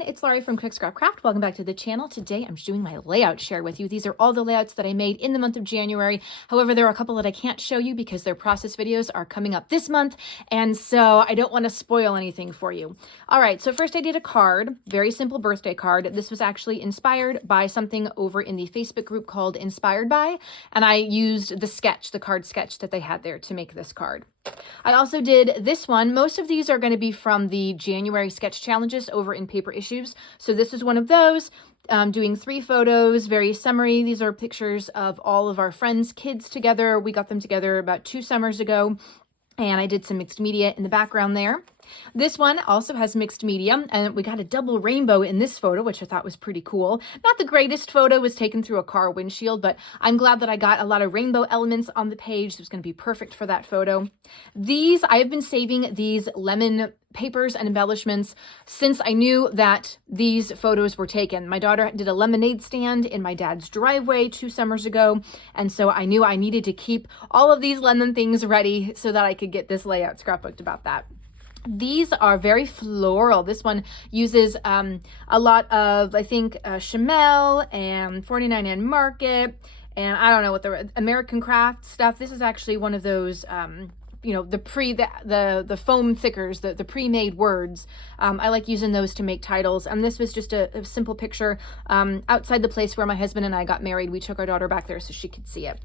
everyone, it's Laurie from Quick Scrap Craft. Welcome back to the channel. Today I'm doing my layout share with you. These are all the layouts that I made in the month of January. However, there are a couple that I can't show you because their process videos are coming up this month, and so I don't want to spoil anything for you. All right, so first I did a card, very simple birthday card. This was actually inspired by something over in the Facebook group called Inspired By, and I used the card sketch that they had there to make this card. I also did this one. Most of these are going to be from the January sketch challenges over in Paper Issues. So this is one of those. Doing 3 photos, very summary. These are pictures of all of our friends' kids together. We got them together about 2 summers ago, and I did some mixed media in the background there. This one also has mixed media, and we got a double rainbow in this photo, which I thought was pretty cool. Not the greatest photo, it was taken through a car windshield, but I'm glad that I got a lot of rainbow elements on the page. It was going to be perfect for that photo. I have been saving these lemon papers and embellishments since I knew that these photos were taken. My daughter did a lemonade stand in my dad's driveway 2 summers ago, and so I knew I needed to keep all of these lemon things ready so that I could get this layout scrapbooked about that. These are very floral. This one uses a lot of, I think, Chamel and 49 and Market, and I don't know what the American Craft stuff. This is actually one of those, you know, the foam thickers, the pre-made words. I like using those to make titles. And this was just a simple picture outside the place where my husband and I got married. We took our daughter back there so she could see it.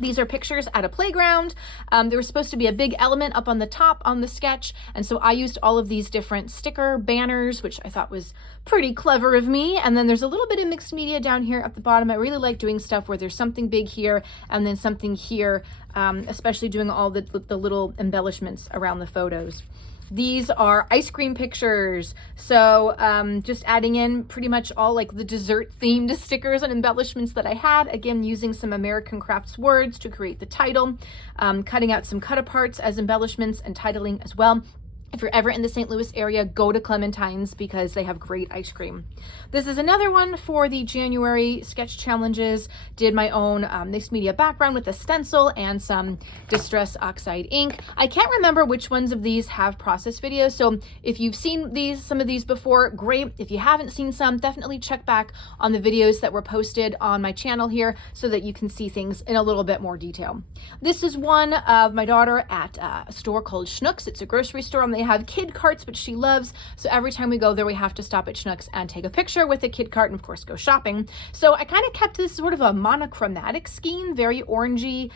These are pictures at a playground. There was supposed to be a big element up on the top on the sketch, and so I used all of these different sticker banners, which I thought was pretty clever of me. And then there's a little bit of mixed media down here at the bottom. I really like doing stuff where there's something big here and then something here, especially doing all the little embellishments around the photos. These are ice cream pictures. So just adding in pretty much all like the dessert themed stickers and embellishments that I had. Again, using some American Crafts words to create the title, cutting out some cut aparts as embellishments and titling as well. If you're ever in the St. Louis area, go to Clementine's because they have great ice cream. This is another one for the January sketch challenges. Did my own mixed media background with a stencil and some Distress Oxide ink. I can't remember which ones of these have process videos, so if you've seen some of these before, great. If you haven't seen some, definitely check back on the videos that were posted on my channel here so that you can see things in a little bit more detail. This is one of my daughter at a store called Schnucks. It's a grocery store, and they have kid carts, which she loves. So every time we go there, we have to stop at Schnucks and take a picture with a kid cart and of course go shopping. So I kind of kept this sort of a monochromatic scheme, very orangey,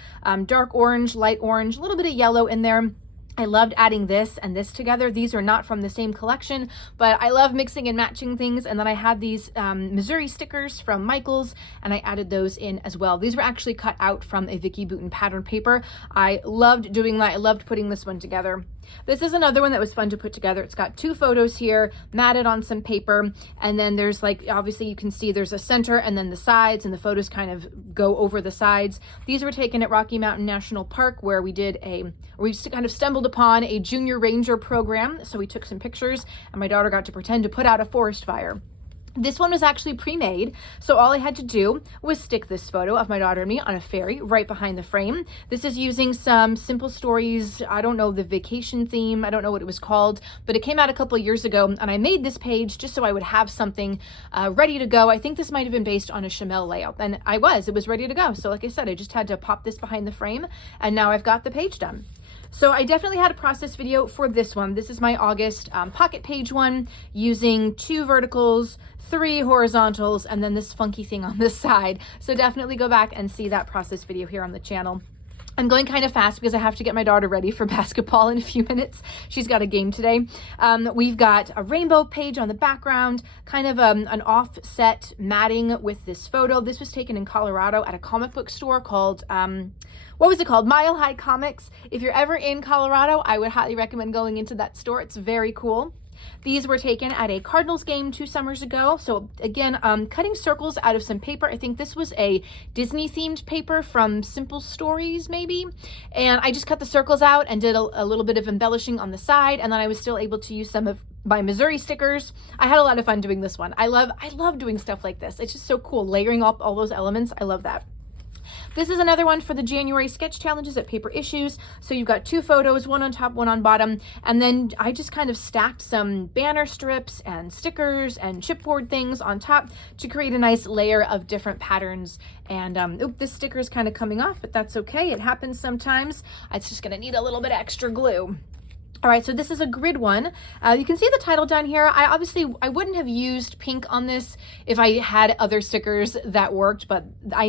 dark orange, light orange, a little bit of yellow in there. I loved adding this and this together. These are not from the same collection, but I love mixing and matching things. And then I had these Missouri stickers from Michaels, and I added those in as well. These were actually cut out from a Vicky Bouton pattern paper. I loved doing that. I loved putting this one together. This is another one that was fun to put together. It's got 2 photos here, matted on some paper, and then there's like, obviously you can see there's a center and then the sides, and the photos kind of go over the sides. These were taken at Rocky Mountain National Park, where we kind of stumbled upon a junior ranger program. So we took some pictures, and my daughter got to pretend to put out a forest fire. This one was actually pre-made, so all I had to do was stick this photo of my daughter and me on a ferry right behind the frame. This is using some Simple Stories, I don't know the vacation theme, I don't know what it was called, but it came out a couple of years ago, and I made this page just so I would have something ready to go. I think this might have been based on a Chamel layout, and it was ready to go. So like I said, I just had to pop this behind the frame, and now I've got the page done. So I definitely had a process video for this one. This is my August pocket page one, using 2 verticals, 3 horizontals, and then this funky thing on this side. So definitely go back and see that process video here on the channel. I'm going kind of fast because I have to get my daughter ready for basketball in a few minutes. She's got a game today. We've got a rainbow page on the background, kind of an offset matting with this photo. This was taken in Colorado at a comic book store called, what was it called? Mile High Comics. If you're ever in Colorado, I would highly recommend going into that store. It's very cool. These were taken at a Cardinals game 2 summers ago. So again, cutting circles out of some paper. I think this was a Disney themed paper from Simple Stories maybe. And I just cut the circles out and did a little bit of embellishing on the side. And then I was still able to use some of my Missouri stickers. I had a lot of fun doing this one. I love doing stuff like this. It's just so cool, layering up all those elements. I love that. This is another one for the January sketch challenges at Paper Issues. So you've got 2 photos, one on top, one on bottom. And then I just kind of stacked some banner strips and stickers and chipboard things on top to create a nice layer of different patterns. And this sticker is kind of coming off, but that's okay. It happens sometimes. It's just gonna need a little bit extra glue. All right, so this is a grid one. You can see the title down here. I wouldn't have used pink on this if I had other stickers that worked, but I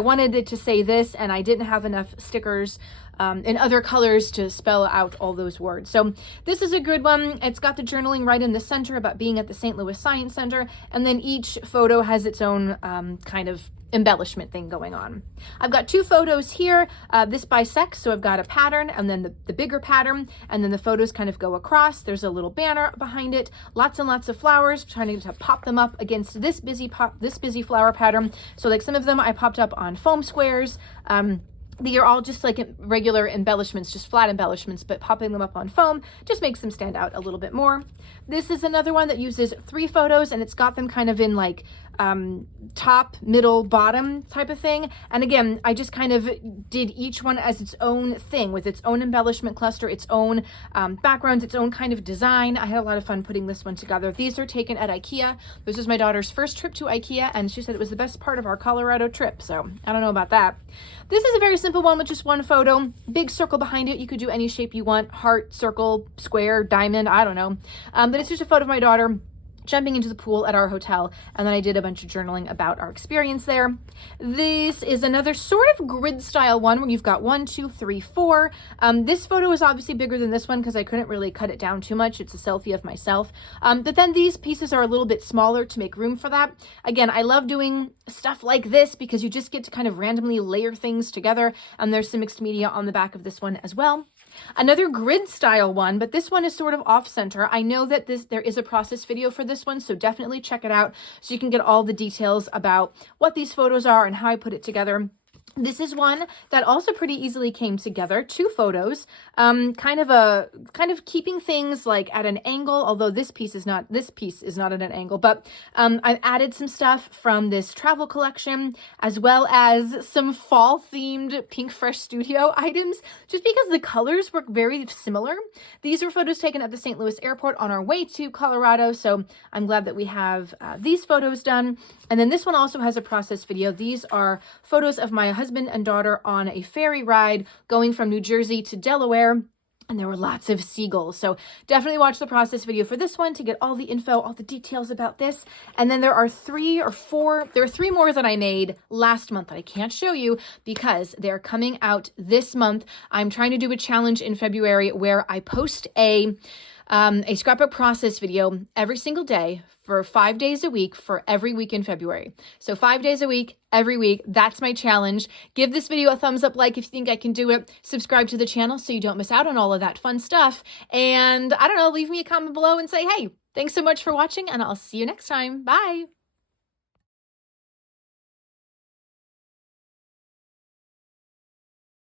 wanted it to say this, and I didn't have enough stickers in other colors to spell out all those words. So this is a good one. It's got the journaling right in the center about being at the St. Louis Science Center, and then each photo has its own kind of embellishment thing going on. I've got 2 photos here. This bisects, so I've got a pattern and then the bigger pattern, and then the photos kind of go across. There's a little banner behind it, lots and lots of flowers, trying to pop them up against this busy flower pattern. So like some of them I popped up on foam squares. They are all just like regular embellishments, just flat embellishments, but popping them up on foam just makes them stand out a little bit more. This is another one that uses 3 photos, and it's got them kind of in like top, middle, bottom type of thing. And again, I just kind of did each one as its own thing with its own embellishment cluster, its own backgrounds, its own kind of design. I had a lot of fun putting this one together. These are taken at IKEA. This was my daughter's first trip to IKEA, and she said it was the best part of our Colorado trip. So I don't know about that. This is a very simple one with just 1 photo, big circle behind it. You could do any shape you want, heart, circle, square, diamond, I don't know. But it's just a photo of my daughter jumping into the pool at our hotel, and then I did a bunch of journaling about our experience there. This is another sort of grid style one where you've got 1, 2, 3, 4. This photo is obviously bigger than this one because I couldn't really cut it down too much. It's a selfie of myself. But then these pieces are a little bit smaller to make room for that. Again, I love doing stuff like this because you just get to kind of randomly layer things together, and there's some mixed media on the back of this one as well. Another grid style one, but this one is sort of off center. I know that there is a process video for this one, so definitely check it out so you can get all the details about what these photos are and how I put it together. This is one that also pretty easily came together. 2 photos, kind of keeping things like at an angle, although this piece is not at an angle, but I've added some stuff from this travel collection, as well as some fall themed Pink Fresh Studio items, just because the colors work very similar. These were photos taken at the St. Louis airport on our way to Colorado, so I'm glad that we have these photos done. And then this one also has a process video. These are photos of my husband and daughter on a ferry ride going from New Jersey to Delaware. And there were lots of seagulls. So definitely watch the process video for this one to get all the info, all the details about this. And then there are 3 more that I made last month that I can't show you because they're coming out this month. I'm trying to do a challenge in February where I post a scrapbook process video every single day for 5 days a week for every week in February. So 5 days a week, every week. That's my challenge. Give this video a thumbs up like if you think I can do it. Subscribe to the channel so you don't miss out on all of that fun stuff. And I don't know, leave me a comment below and say, hey, thanks so much for watching, and I'll see you next time. Bye.